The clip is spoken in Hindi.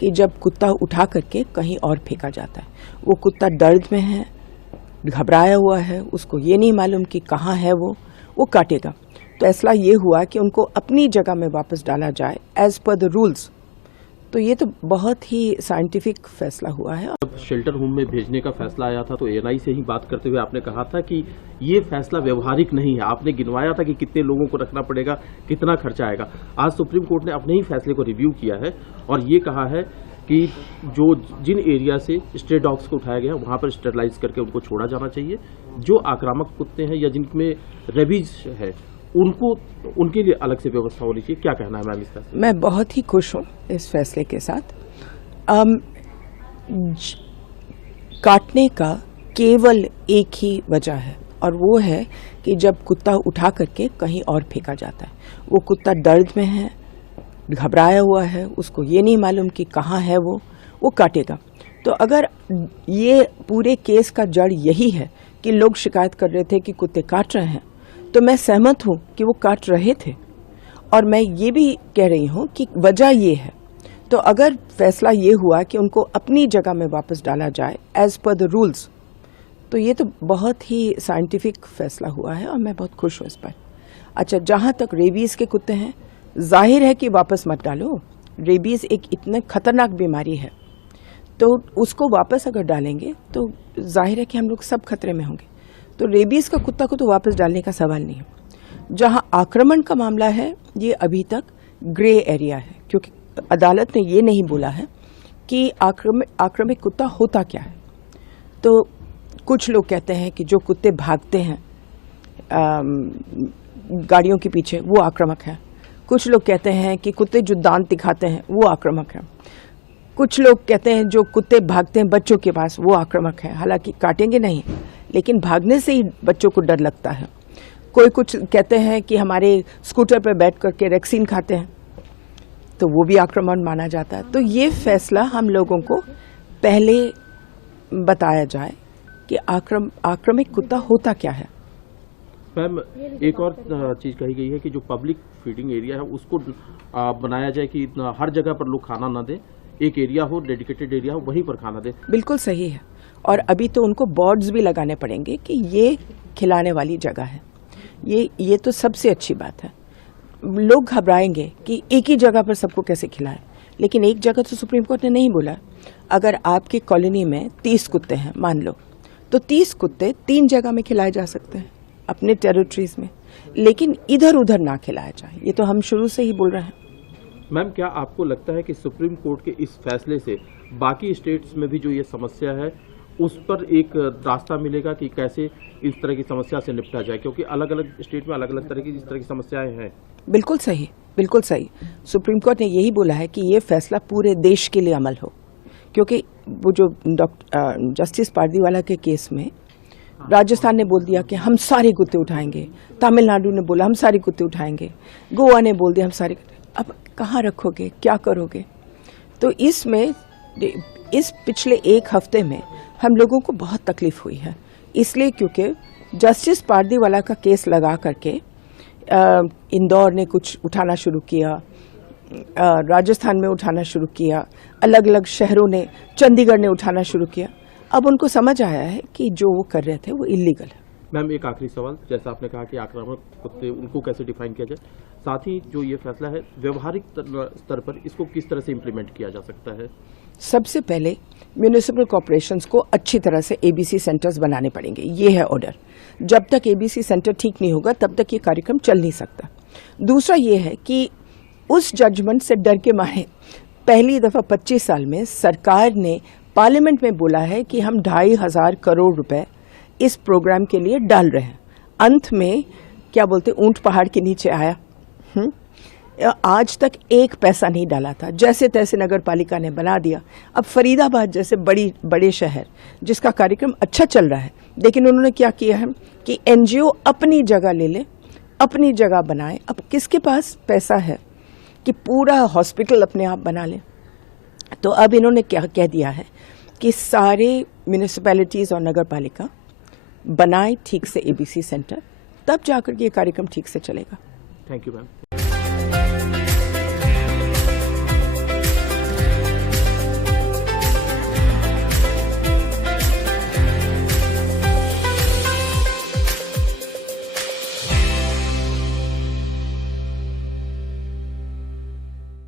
कि जब कुत्ता उठा करके कहीं और फेंका जाता है, वो कुत्ता दर्द में है, घबराया हुआ है, उसको ये नहीं मालूम कि कहाँ है वो काटेगा। तो फैसला ये हुआ कि उनको अपनी जगह में वापस डाला जाए एज पर द रूल्स। तो ये तो बहुत ही साइंटिफिक फैसला हुआ है। जब शेल्टर होम में भेजने का फैसला आया था तो एएनआई से ही बात करते हुए आपने कहा था कि ये फैसला व्यवहारिक नहीं है। आपने गिनवाया था कि कितने लोगों को रखना पड़ेगा, कितना खर्चा आएगा। आज सुप्रीम कोर्ट ने अपने ही फैसले को रिव्यू किया है और ये कहा है कि जिन एरिया से स्ट्रे डॉग्स को उठाया गया वहां पर स्टेरलाइज करके उनको छोड़ा जाना चाहिए। जो आक्रामक कुत्ते हैं या जिनमें रेबीज है उनके लिए अलग से व्यवस्था होनी चाहिए। क्या कहना है मैम इसका? मैं बहुत ही खुश हूँ इस फैसले के साथ। काटने का केवल एक ही वजह है और वो है कि जब कुत्ता उठा करके कहीं और फेंका जाता है, वो कुत्ता दर्द में है, घबराया हुआ है, उसको ये नहीं मालूम कि कहाँ है वो काटेगा। तो अगर ये पूरे केस का जड़ यही है कि लोग शिकायत कर रहे थे कि कुत्ते काट रहे हैं, तो मैं सहमत हूं कि वो काट रहे थे और मैं ये भी कह रही हूं कि वजह ये है। तो अगर फैसला ये हुआ कि उनको अपनी जगह में वापस डाला जाए एज पर द रूल्स, तो ये तो बहुत ही साइंटिफिक फैसला हुआ है और मैं बहुत खुश हूं इस पर। अच्छा, जहां तक रेबीज के कुत्ते हैं, जाहिर है कि वापस मत डालो। रेबीज एक इतने खतरनाक बीमारी है, तो उसको वापस अगर डालेंगे तो जाहिर है कि हम लोग सब खतरे में होंगे। तो रेबीज का कुत्ता को तो वापस डालने का सवाल नहीं है। जहां आक्रमण का मामला है, ये अभी तक ग्रे एरिया है, क्योंकि अदालत ने ये नहीं बोला है कि आक्रामक कुत्ता होता क्या है। तो कुछ लोग कहते हैं कि जो कुत्ते भागते हैं गाड़ियों के पीछे, वो आक्रामक है। कुछ लोग कहते हैं कि कुत्ते जो दांत दिखाते हैं वो आक्रामक है। कुछ लोग कहते हैं जो कुत्ते भागते हैं बच्चों के पास वो आक्रामक है, हालांकि काटेंगे नहीं, लेकिन भागने से ही बच्चों को डर लगता है। कोई कुछ कहते हैं कि हमारे स्कूटर पर बैठ करके वैक्सीन खाते हैं, तो वो भी आक्रमण माना जाता है। तो ये फैसला हम लोगों को पहले बताया जाए कि आक्रामक कुत्ता होता क्या है। मैम, एक और चीज कही गई है कि जो पब्लिक फीडिंग एरिया है उसको बनाया जाए कि हर जगह पर लोग खाना ना दें, एक एरिया हो, डेडिकेटेड एरिया हो, वहीं पर खाना दें। बिल्कुल सही है। और अभी तो उनको बोर्ड्स भी लगाने पड़ेंगे कि ये खिलाने वाली जगह है। ये तो सबसे अच्छी बात है। लोग घबराएंगे कि एक ही जगह पर सबको कैसे खिलाएं, लेकिन एक जगह तो सुप्रीम कोर्ट ने नहीं बोला। अगर आपकी कॉलोनी में 30 कुत्ते हैं मान लो, तो 30 कुत्ते 3 जगह में खिलाए जा सकते हैं अपने टेरिटरीज में, लेकिन इधर उधर ना खिलाया जाए। ये तो हम शुरू से ही बोल रहे हैं। मैम, क्या आपको लगता है कि सुप्रीम कोर्ट के इस फैसले से बाकी स्टेट्स में भी जो ये समस्या है उस पर एक रास्ता मिलेगा कि कैसे इस तरह की समस्या से निपटा जाए? क्योंकि अलग अलग स्टेट में अलग अलग तरह की इस तरह की समस्याएं हैं। बिल्कुल सही, बिल्कुल सही। सुप्रीम कोर्ट ने यही बोला है कि ये फैसला पूरे देश के लिए अमल हो, क्योंकि वो जो जस्टिस पारदीवाला के केस में राजस्थान ने बोल दिया कि हम सारे कुत्ते उठाएंगे, तमिलनाडु ने बोला हम सारे कुत्ते उठाएंगे, गोवा ने बोल दिया हम सारे। अब कहाँ रखोगे, क्या करोगे? तो इस पिछले एक हफ्ते में हम लोगों को बहुत तकलीफ हुई है, इसलिए क्योंकि जस्टिस पारदीवाला का केस लगा करके इंदौर ने कुछ उठाना शुरू किया, राजस्थान में उठाना शुरू किया, अलग अलग शहरों ने, चंडीगढ़ ने उठाना शुरू किया। अब उनको समझ आया है कि जो वो कर रहे थे वो इलीगल है। मैम, एक आखिरी सवाल, जैसा आपने कहा कि आक्रामक कुत्ते उनको कैसे डिफाइन किया जाए, साथ ही जो ये फैसला है व्यवहारिक स्तर पर इसको किस तरह से इम्प्लीमेंट किया जा सकता है? सबसे पहले म्यूनिसिपल कॉर्पोरेशंस को अच्छी तरह से एबीसी सेंटर्स बनाने पड़ेंगे, ये है ऑर्डर। जब तक एबीसी सेंटर ठीक नहीं होगा तब तक ये कार्यक्रम चल नहीं सकता। दूसरा ये है कि उस जजमेंट से डर के मारे पहली दफा 25 साल में सरकार ने पार्लियामेंट में बोला है कि हम 2,500 करोड़ रुपए इस प्रोग्राम के लिए डाल रहे हैं। अंत में क्या बोलते, ऊंट पहाड़ के नीचे आया। आज तक एक पैसा नहीं डाला था, जैसे तैसे नगर पालिका ने बना दिया। अब फरीदाबाद जैसे बड़े शहर जिसका कार्यक्रम अच्छा चल रहा है, लेकिन उन्होंने क्या किया है कि एनजीओ अपनी जगह ले ले, अपनी जगह बनाए। अब किसके पास पैसा है कि पूरा हॉस्पिटल अपने आप बना ले? तो अब इन्होंने क्या कह दिया है कि सारे म्यूनिसिपैलिटीज और नगर पालिका बनाए ठीक से एबीसी सेंटर, तब जाकर ये कार्यक्रम ठीक से चलेगा। Thank you ma'am.